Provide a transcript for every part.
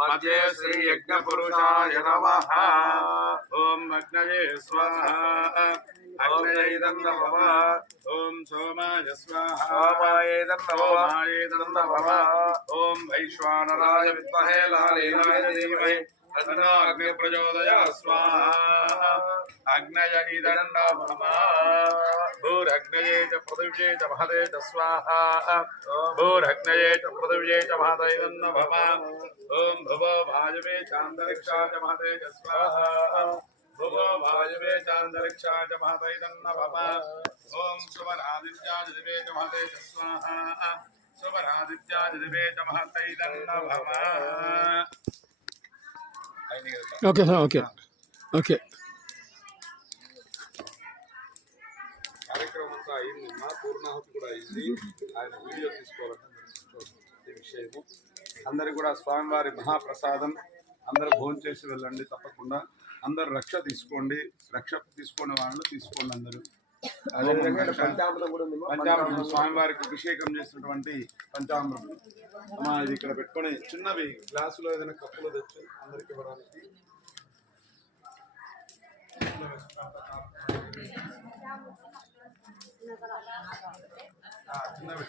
मध्ये श्रीयज्ञपुरुषाय नमः। ॐ अग्नये स्वाहा। अग्नयैदं नमः ॐ सोमाय स्वाहा। सोमायेदं नमः सोमायैदं नमः ॐ वैश्वानराय विद्महे लालीनाय धीमहि। तन्नो अग्नि प्रचोदयात् स्वाहा। अग्नय इदं नमः भूरग्नये च पृथिव्ये च महते च स्वाहा। भूरग्नये च पृथिव्ये च महते इदं नमः ॐ भुवो भाजवे चान्तरिक्षा च महते च स्वाहा भुवो भाजवे चान्तरिक्षा च महते इदं नमः ॐ सुवरादित्याय दिवे च महते च स्वाहा सुवरादित्याय दिवे च महते इदं नमः ఓకే సార్ ఓకే ఓకే కార్యక్రమం అంతా అయింది మా పూర్ణాహుతి కూడా అయింది ఆయన వీడియో తీసుకోవాలంటే ఈ విషయము అందరు కూడా స్వామివారి మహాప్రసాదం అందరూ భోజనం చేసి వెళ్ళండి తప్పకుండా. అందరు రక్ష తీసుకోండి రక్ష తీసుకునే వాళ్ళు తీసుకోండి అందరూ. పంచామృతం స్వామివారికి అభిషేకం చేసినటువంటి పంచామృతం. అమ్మా ఇది ఇక్కడ పెట్టుకొని చిన్నవి గ్లాసులో ఏదైనా కప్పులో తెచ్చి అందరికి ఇవ్వడానికి. చిన్నవి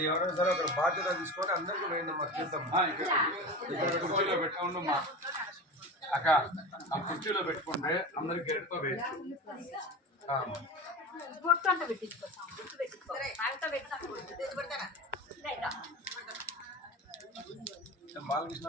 ఎవరో సరే ఒక బాధ్యత తీసుకొని అందరికి పోయిందమ్మా చేద్దామ్మా ఇక్కడ కుర్చీలో పెట్టుకోండమ్మా అక్క ఆ కుర్చీలో పెట్టుకుంటే అందరికి గెలుపు వేయచ్చు బాలకృష్ణ